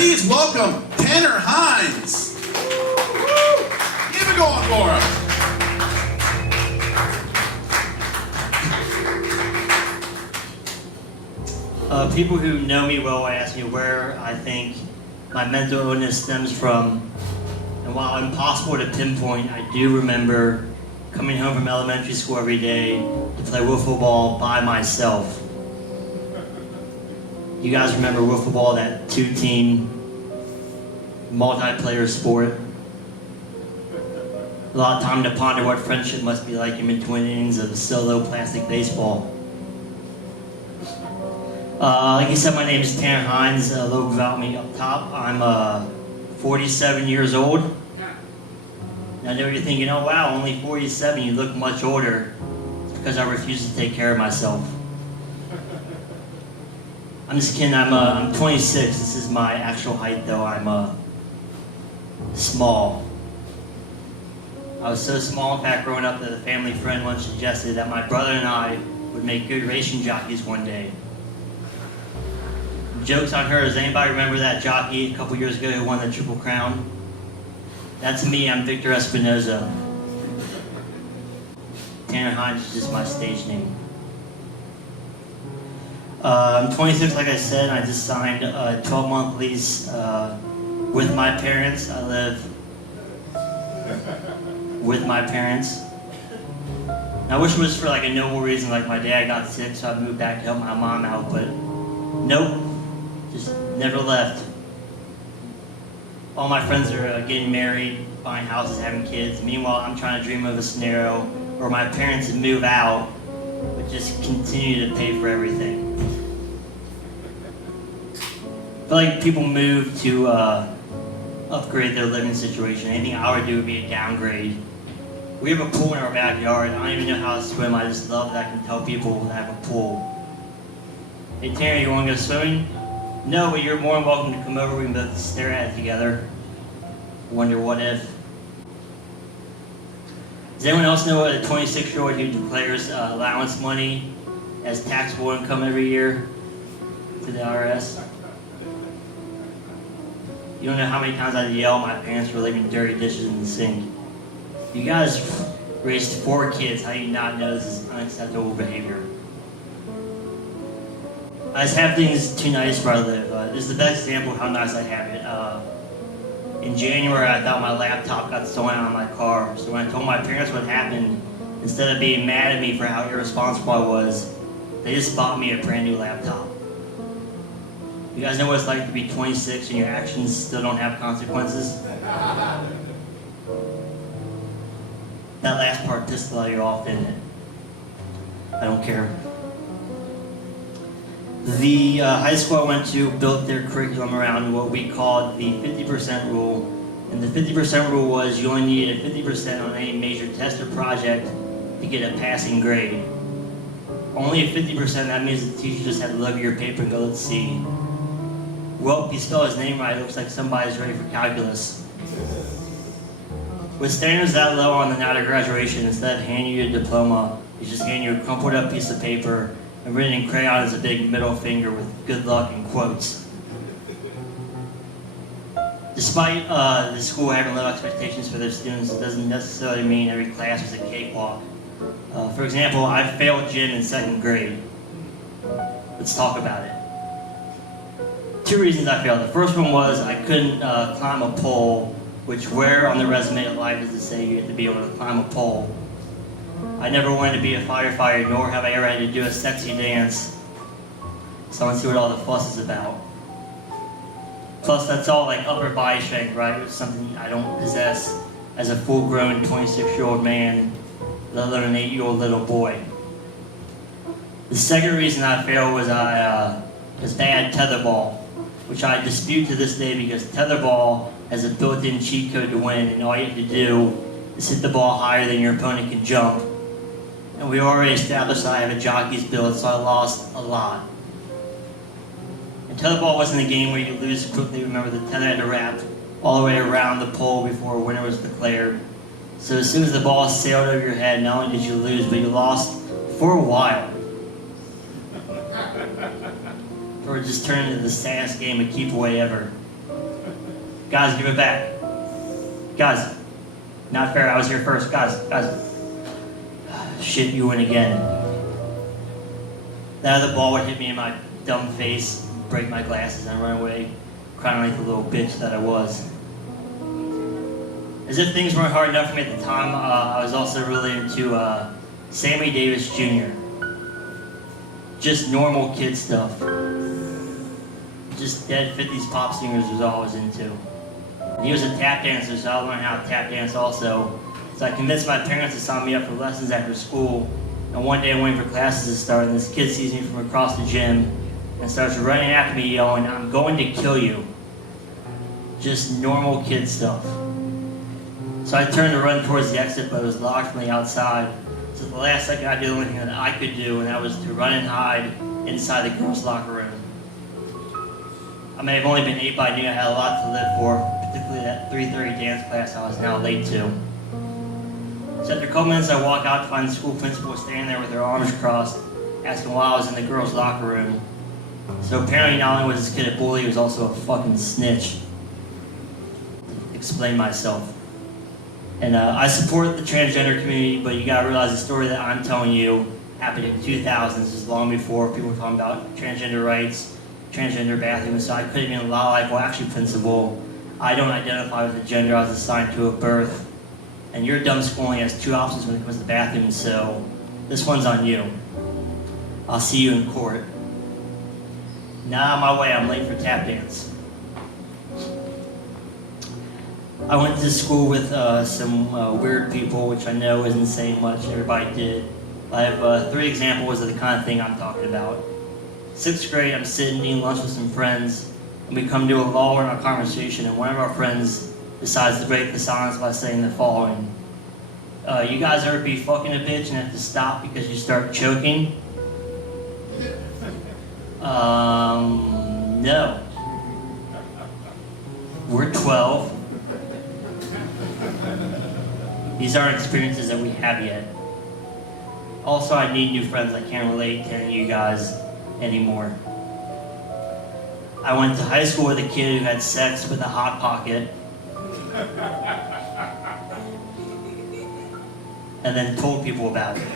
Please welcome Tanner Hinds. Keep it going for him. People who know me well ask me where I think my mental illness stems from. And while impossible to pinpoint, I do remember coming home from elementary school every day to play wiffle ball by myself. You guys remember wiffle ball, that two-team multiplayer sport? A lot of time to ponder what friendship must be like in between innings of solo plastic baseball. Like I said, my name is Tanner Hinds. A little about me up top. I'm 47 years old. And I know you're thinking, oh wow, only 47, you look much older. It's because I refuse to take care of myself. I'm just kidding, I'm 26. This is my actual height though. I'm small. I was so small, in fact, growing up that a family friend once suggested that my brother and I would make good racing jockeys one day. Joke's on her. Does anybody remember that jockey a couple years ago who won the Triple Crown? That's me. I'm Victor Espinoza. Tanner Hinds is just my stage name. I'm 26, like I said, and I just signed a 12-month lease with my parents. I live with my parents. I wish it was for like a noble reason, like my dad got sick, so I moved back to help my mom out, but nope. Just never left. All my friends are getting married, buying houses, having kids. Meanwhile, I'm trying to dream of a scenario where my parents would move out, but just continue to pay for everything. I feel like people move to upgrade their living situation. Anything I would do would be a downgrade. We have a pool in our backyard. I don't even know how to swim. I just love that I can tell people that I have a pool. Hey Tanner, you want to go swimming? No, but you're more than welcome to come over. We can both stare at it together. Wonder what if. Does anyone else know what a 26-year-old who declares allowance money as taxable income every year to the IRS? You don't know how many times I yell at my parents for leaving dirty dishes in the sink. You guys raised 4 kids. How do you not know this is unacceptable behavior? I just have things too nice where I live. This is the best example of how nice I have it. In January, I thought my laptop got stolen out of my car. So when I told my parents what happened, instead of being mad at me for how irresponsible I was, they just bought me a brand new laptop. You guys know what it's like to be 26 and your actions still don't have consequences? That last part pissed a lot of you off, didn't it? I don't care. The high school I went to built their curriculum around what we called the 50% rule. And the 50% rule was you only needed a 50% on any major test or project to get a passing grade. Only a 50%, that means the teacher just had to look at your paper and go, let's see. Well, if you spell his name right, it looks like somebody's ready for calculus. With standards that low on the night of graduation, instead of handing you a diploma, they just hand you a crumpled up piece of paper and written in crayon is a big middle finger with good luck in quotes. Despite the school having low expectations for their students, it doesn't necessarily mean every class was a cakewalk. For example, I failed gym in 2nd grade. Let's talk about it. 2 reasons I failed. The first one was I couldn't climb a pole, which where on the resume of life is to say you have to be able to climb a pole. I never wanted to be a firefighter, nor have I ever had to do a sexy dance. So let's see what all the fuss is about. Plus, that's all like upper body strength, right? It's something I don't possess as a full-grown 26-year-old man, let alone an 8-year-old little boy. The second reason I failed was I was bad tetherball, which I dispute to this day because tetherball has a built-in cheat code to win, and all you have to do is hit the ball higher than your opponent can jump. And we already established that I have a jockey's build, so I lost a lot. And tetherball wasn't a game where you lose quickly. Remember, the tether had to wrap all the way around the pole before a winner was declared. So as soon as the ball sailed over your head, not only did you lose, but you lost for a while. Or it just turned into the saddest game of keep away ever. Guys, give it back. Guys, not fair. I was here first. Guys. Shit, you win again. That other ball would hit me in my dumb face, break my glasses, and run away, crying like the little bitch that I was. As if things weren't hard enough for me at the time, I was also really into Sammy Davis Jr. Just normal kid stuff. Just dead 50s pop singers was all I was into. And he was a tap dancer, so I learned how to tap dance also. So I convinced my parents to sign me up for lessons after school. And one day I'm waiting for classes to start, and this kid sees me from across the gym and starts running after me yelling, "I'm going to kill you." Just normal kid stuff. So I turned to run towards the exit, but it was locked from the outside. So at the last second, I did the only thing that I could do, and that was to run and hide inside the girls' locker room. I may have only been 8, but I knew I had a lot to live for, particularly that 3:30 dance class I was now late to. So after a couple minutes, I walk out to find the school principal standing there with her arms crossed, asking why I was in the girls' locker room. So apparently not only was this kid a bully, he was also a fucking snitch. Explain myself. And I support the transgender community, but you gotta realize the story that I'm telling you happened in 2000s. This is long before people were talking about transgender rights, transgender bathrooms. So I could have been a law life, well actually principal. I don't identify with the gender I was assigned to at birth. And your dumb school only has 2 options when it comes to bathrooms, so this one's on you. I'll see you in court. Now on my way, I'm late for tap dance. I went to school with some weird people, which I know isn't saying much, everybody did. I have 3 examples of the kind of thing I'm talking about. 6th grade, I'm sitting eating lunch with some friends, and we come to a lull in our conversation, and one of our friends decides to break the silence by saying the following. You guys ever be fucking a bitch and have to stop because you start choking? No. We're 12. These aren't experiences that we have yet. Also, I need new friends. I can't relate to any of you guys anymore. I went to high school with a kid who had sex with a Hot Pocket and then told people about it.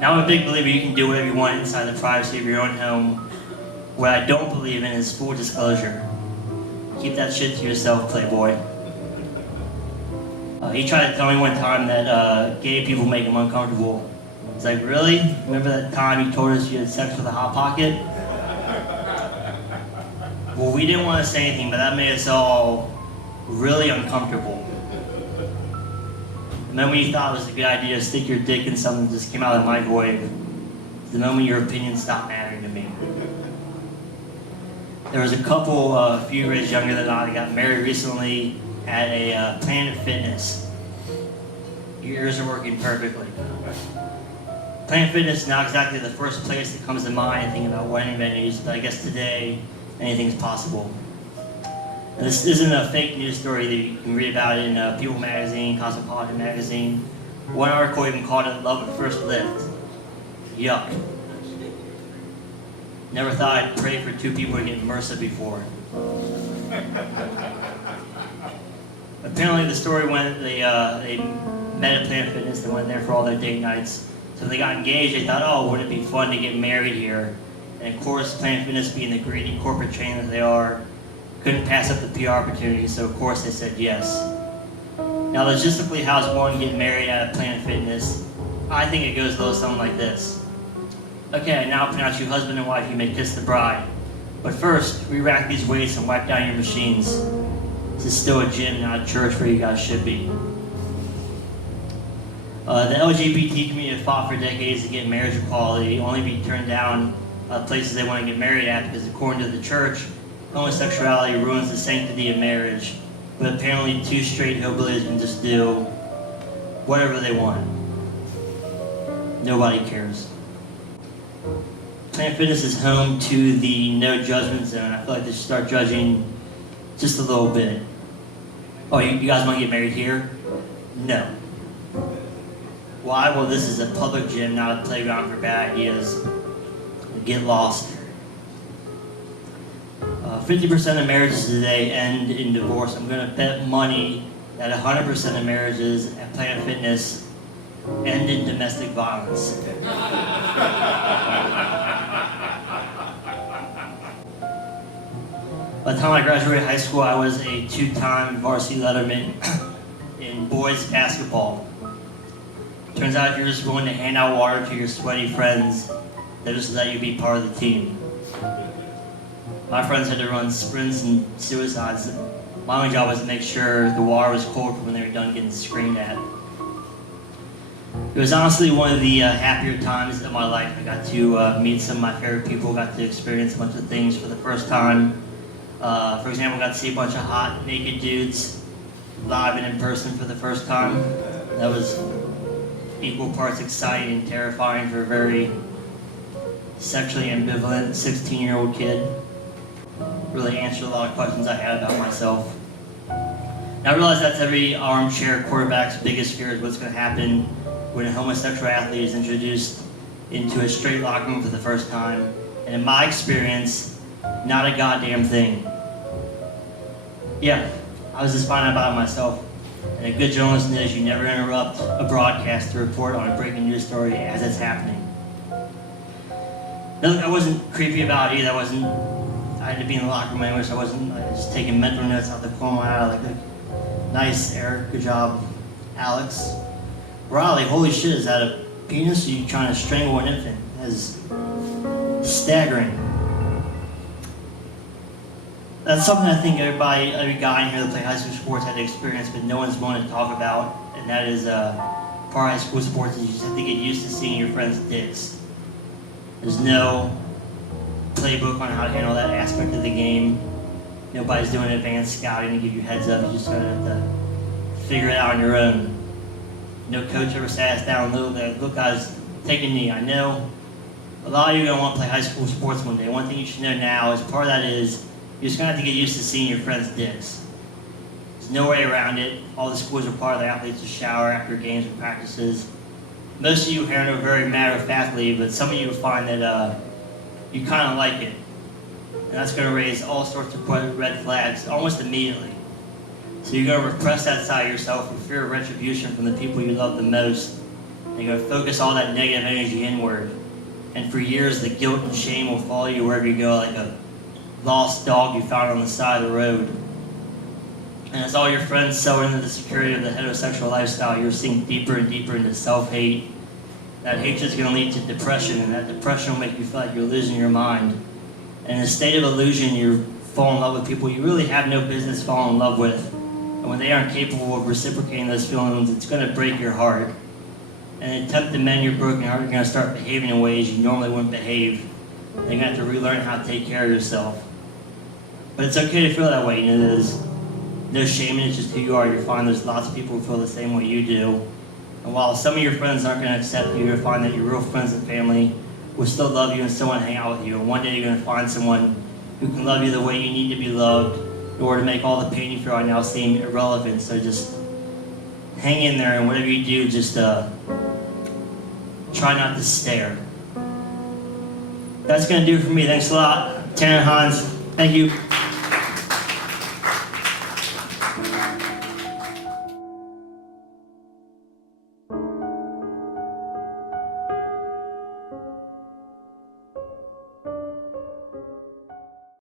Now I'm a big believer you can do whatever you want inside the privacy of your own home. What I don't believe in is full disclosure. Keep that shit to yourself, playboy. He tried to tell me one time that gay people make him uncomfortable. It's like, really? Remember that time you told us you had sex with a Hot Pocket? Well, we didn't want to say anything, but that made us all really uncomfortable. The moment you thought it was a good idea to stick your dick in something that just came out of the microwave, the moment your opinion stopped mattering to me. There was a couple, a few years younger than I, that got married recently at a Planet Fitness. Your ears are working perfectly. Planet Fitness is not exactly the first place that comes to mind thinking about wedding venues, but I guess today anything's possible. And this isn't a fake news story that you can read about in People Magazine, Cosmopolitan Magazine. One article even called it Love at First Lift. Yuck. Never thought I'd pray for 2 people to get MRSA before. Apparently the story went, they met at Planet Fitness, they went there for all their date nights. So they got engaged, they thought, oh, wouldn't it be fun to get married here? And of course, Planet Fitness being the greedy corporate chain that they are, couldn't pass up the PR opportunity, so of course they said yes. Now logistically, how's one get married at Planet Fitness? I think it goes a little something like this. Okay, I now pronounce you husband and wife, you may kiss the bride. But first, re-rack these weights and wipe down your machines. This is still a gym, not a church where you guys should be. The LGBT community have fought for decades to get marriage equality, only be turned down places they want to get married at because according to the church, homosexuality ruins the sanctity of marriage. But apparently 2 straight hillbillies can just do whatever they want. Nobody cares. Planet Fitness is home to the no judgment zone. I feel like they should start judging just a little bit. Oh, you guys want to get married here? No. Why? Well, this is a public gym, not a playground for bad ideas. Get lost. 50% of marriages today end in divorce. I'm going to bet money that 100% of marriages at Planet Fitness end in domestic violence. By the time I graduated high school, I was a 2-time varsity letterman in boys basketball. Turns out if you're just going to hand out water to your sweaty friends, they just let you be part of the team. My friends had to run sprints and suicides. My only job was to make sure the water was cold for when they were done getting screamed at. It was honestly one of the happier times of my life. I got to meet some of my favorite people, got to experience a bunch of things for the first time. For example, got to see a bunch of hot, naked dudes live and in person for the first time. That was equal parts exciting and terrifying for a very sexually ambivalent 16-year-old kid. Really answered a lot of questions I had about myself. Now I realize that's every armchair quarterback's biggest fear is what's going to happen when a homosexual athlete is introduced into a straight locker room for the first time. And in my experience, not a goddamn thing. Yeah, I was just finding out about it myself. And a good journalist knows you never interrupt a broadcast to report on a breaking news story as it's happening. Now, I wasn't creepy about it either. I had to be in the locker room anyway, so I was just taking mental notes out the corner of my eye, like, nice, Eric, good job, Alex. Riley, holy shit, is that a penis? Are you trying to strangle an infant? That is staggering. That's something I think every guy in here that played high school sports had to experience, but no one's willing to talk about, and that is part of high school sports is you just have to get used to seeing your friends' dicks. There's no playbook on how to handle that aspect of the game. Nobody's doing advanced scouting to give you heads up. You just sort of have to figure it out on your own. No coach ever sat us down and look guys, take a knee. I know a lot of you are going to want to play high school sports one day. One thing you should know now is part of that is you're just going to have to get used to seeing your friends' dicks. There's no way around it. All the schools require the athletes to shower after games and practices. Most of you handle it very matter-of-factly, but some of you will find that you kind of like it. And that's going to raise all sorts of red flags almost immediately. So you're going to repress that side of yourself for fear of retribution from the people you love the most. And you're going to focus all that negative energy inward. And for years, the guilt and shame will follow you wherever you go, like a lost dog you found on the side of the road. And as all your friends settle into the security of the heterosexual lifestyle, you're sinking deeper and deeper into self-hate. That hatred is going to lead to depression, and that depression will make you feel like you're losing your mind. And in a state of illusion, you fall in love with people you really have no business falling in love with. And when they aren't capable of reciprocating those feelings, it's going to break your heart. And in an attempt to mend your broken heart, you're going to start behaving in ways you normally wouldn't behave. And you're going to have to relearn how to take care of yourself. But it's okay to feel that way. You know, there's no shame in it, it's just who you are. You'll find there's lots of people who feel the same way you do. And while some of your friends aren't going to accept you, you'll find that your real friends and family will still love you and still want to hang out with you. And one day you're going to find someone who can love you the way you need to be loved in order to make all the pain you feel right now seem irrelevant. So just hang in there, and whatever you do, just try not to stare. That's going to do it for me. Thanks a lot. Tanner Hinds. Thank you.